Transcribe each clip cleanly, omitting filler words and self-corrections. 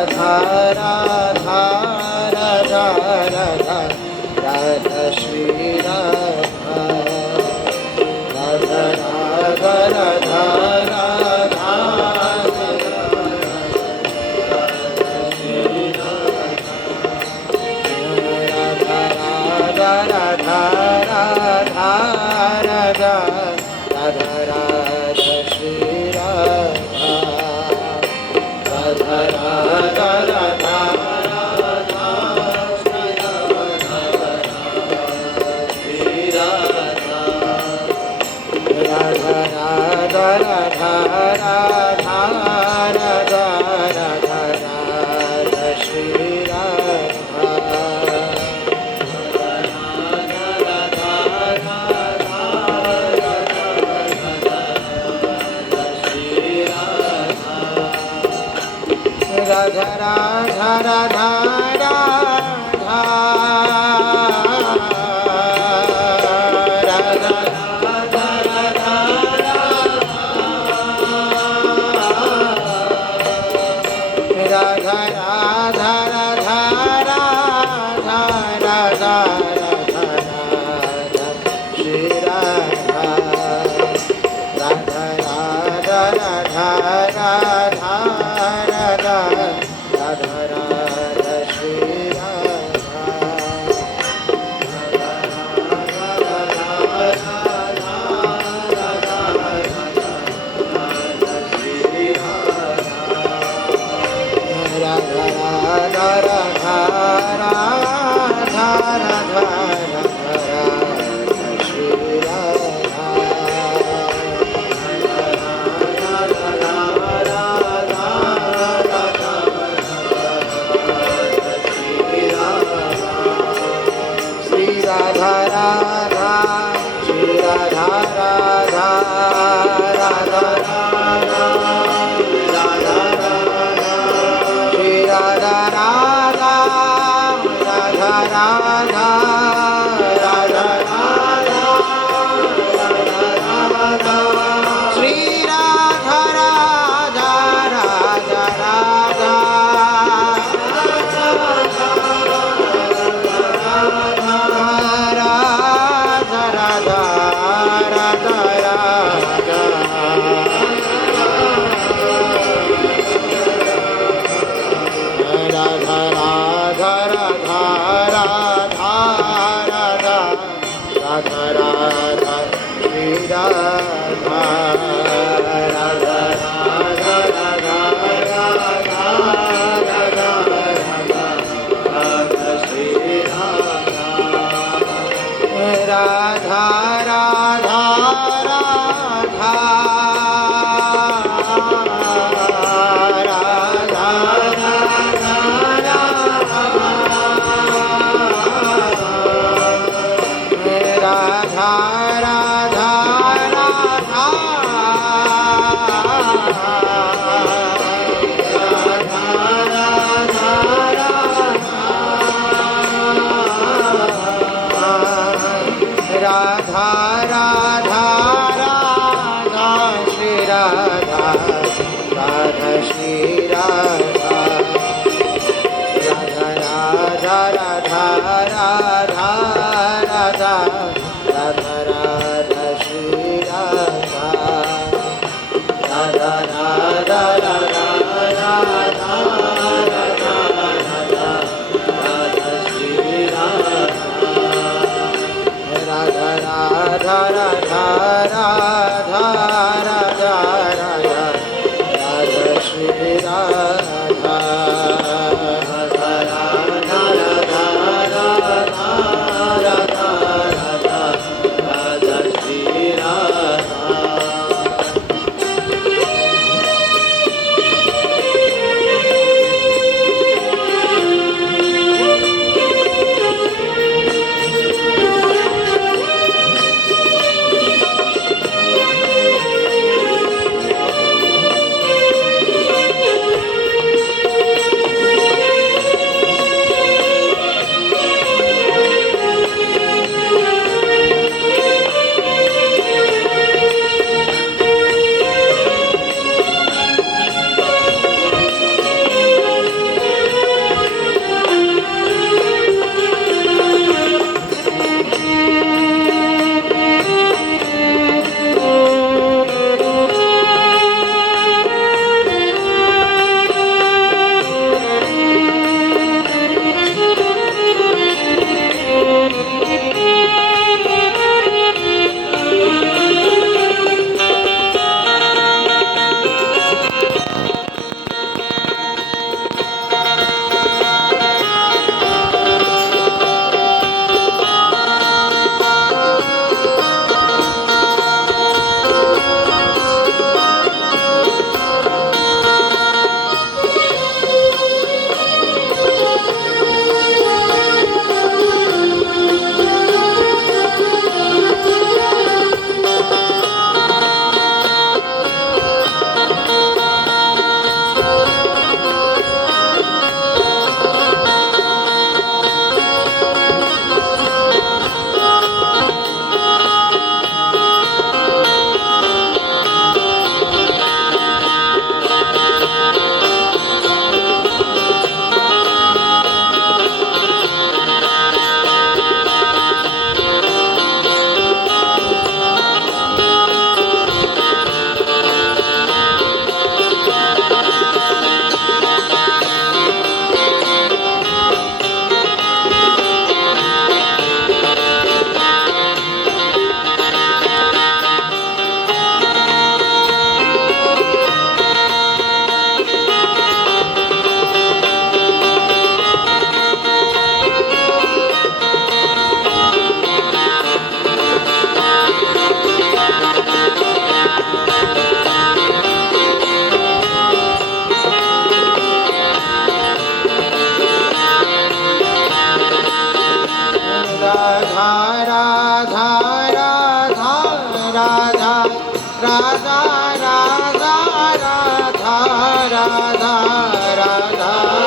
Radha Radha Radha Radha Radha Shri Radha Radha Radha Radha Radha Radha Radha Radha Radha Radha Shri Radha Radha Radha Radha Radha Shri Radha Radha Radha Radha Radha Radha Radha Radha Shri Radha Radha Radha Radha Radha Radha Radha Radha Radha Radha Radha Shri Radha Radha Radha Radha Radha Radha Radha Radha Shri Radha Radha Radha Radha Radha Radha Radha Shri Radha Shri Radha Radha Shri Radha Radha Radha Shri Radha Radha Radha Radha Radha Shri Radha Radha Radha Radha Radha Radha Radha Radha Radha Shri Radha Radha Radha Radha Radha Radha Radha Shri Radha Radha Radha Radha Radha Radha Radha Radha Radha Radha Shri Radha Radha Shri Radha Radha Radha Radha Radha Radha Radha Radha Shri Radha Radha Radha Radha Radha Radha Radha Shri Radha Radha Radha Radha Radha Radha Radha Radha Shri Radha Radha Radha Radha Radha Radha Radha Shri Radha Shri Radha, Radha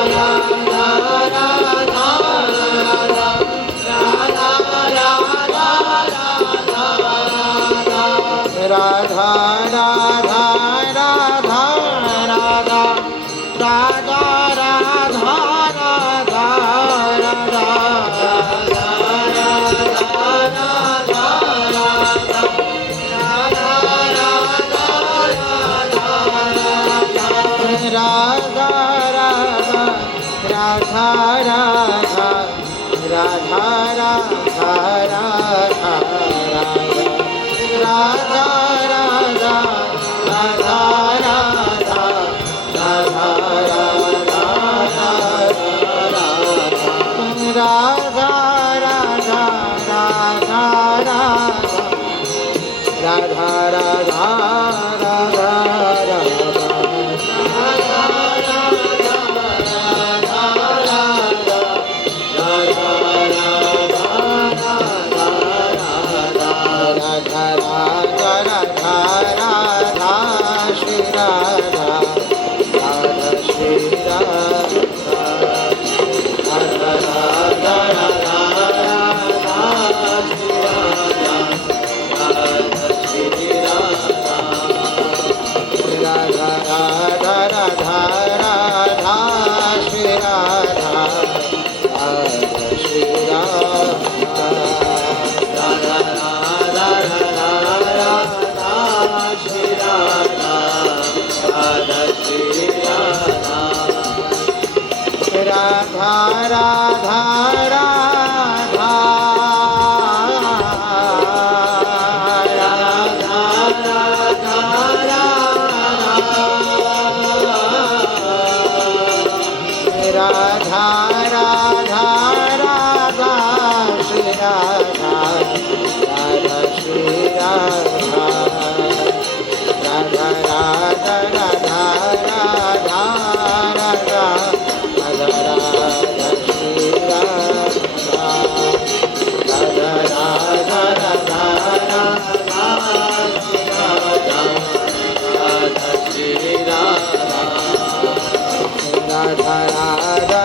Radha, Shri Radha, Radha Radha, Shri Radha, Radha Radha, Shri Radha, Radha Radha, Radha Shri Radha, Radha Shri Radha, Radha Radha,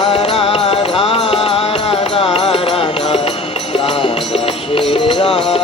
Radha Radha Radha, Shri Radha.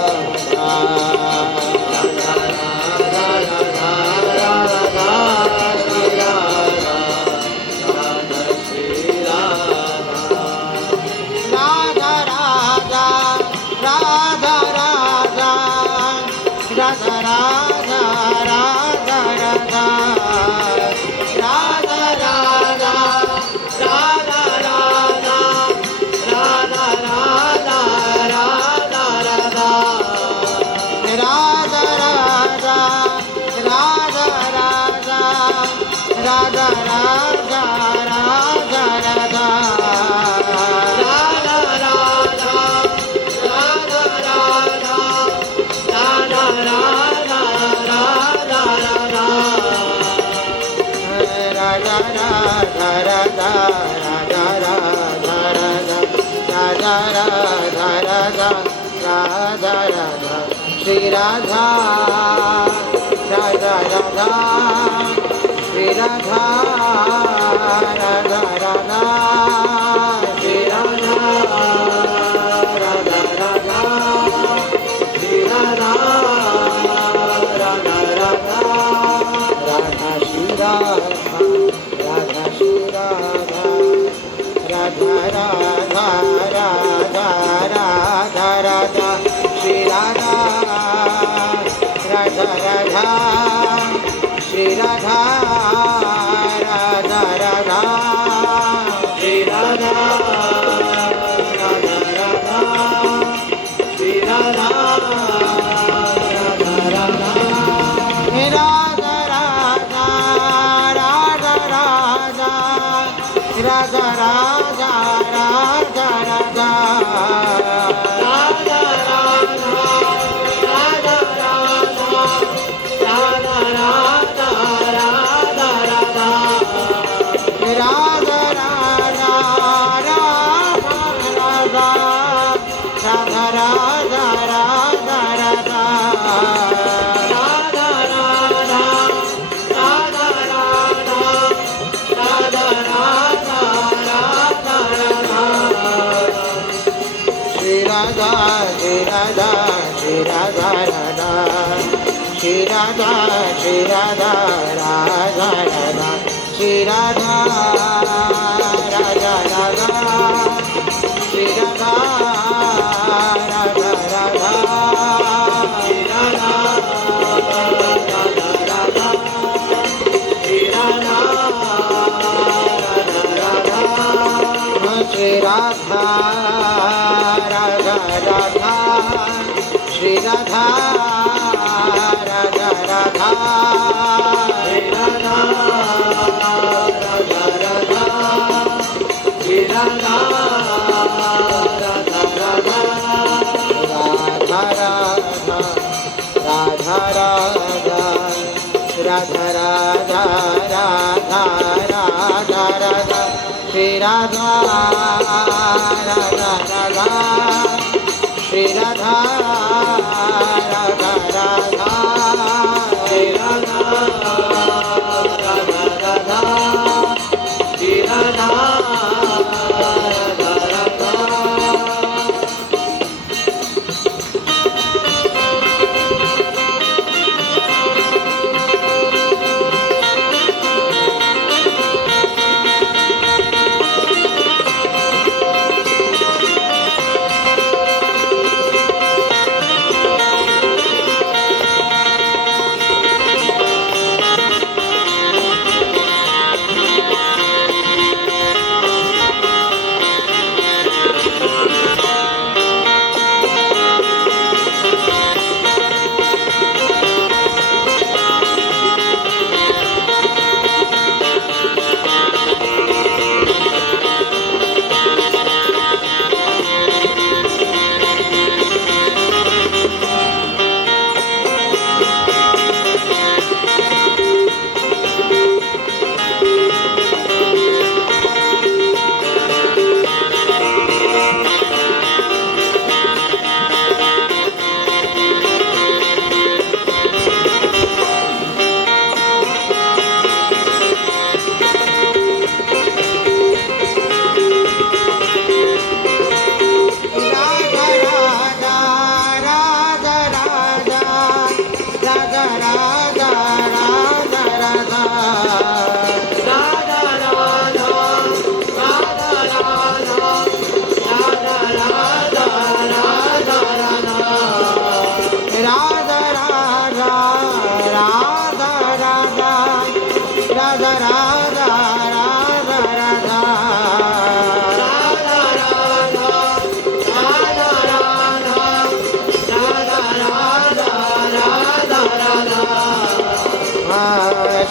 Radha Radha, Shri Radha, Radha Radha, Shri Radha, Radha Radha, Shri Radha, Radha Radha, Radha Radha, Radha Radha, Radha Radha, Radha Radha. Radha Shri Radha, Shri Radha, Radha Radha, Shri Radha, Radha Radha, Shri Radha, Radha Radha, Shri Radha, Radha Radha, Shri Radha, Radha Radha, Shri Radha, Radha Radha, Shri Radha, Radha Radha, Shri Radha, Radha Radha, Shri Radha, Radha Radha, Radha Radha, Radha Radha, Radha Radha, Radha Radha Radha, Shri Radha, Radha Radha, Shri Radha, Radha Radha, Shri Radha, Radha Radha, Shri Radha, Radha Radha.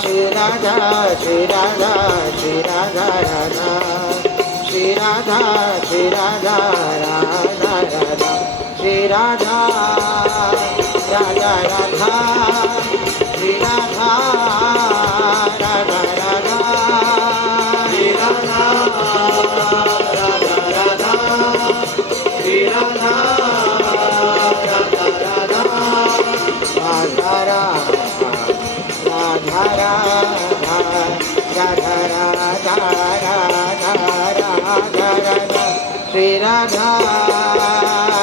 Shri Radha, Shri Radha, Shri Radha Radha, Shri Radha, Shri Radha, Radha Radha, Shri Radha, Radha Radha, Shri Radha, Radha Radha, Shri Radha, Radha Radha, Shri Radha, Radha Radha, Radha Radha. Radha Radha, Radha Radha, Radha Radha, Radha Radha, Shri Radha.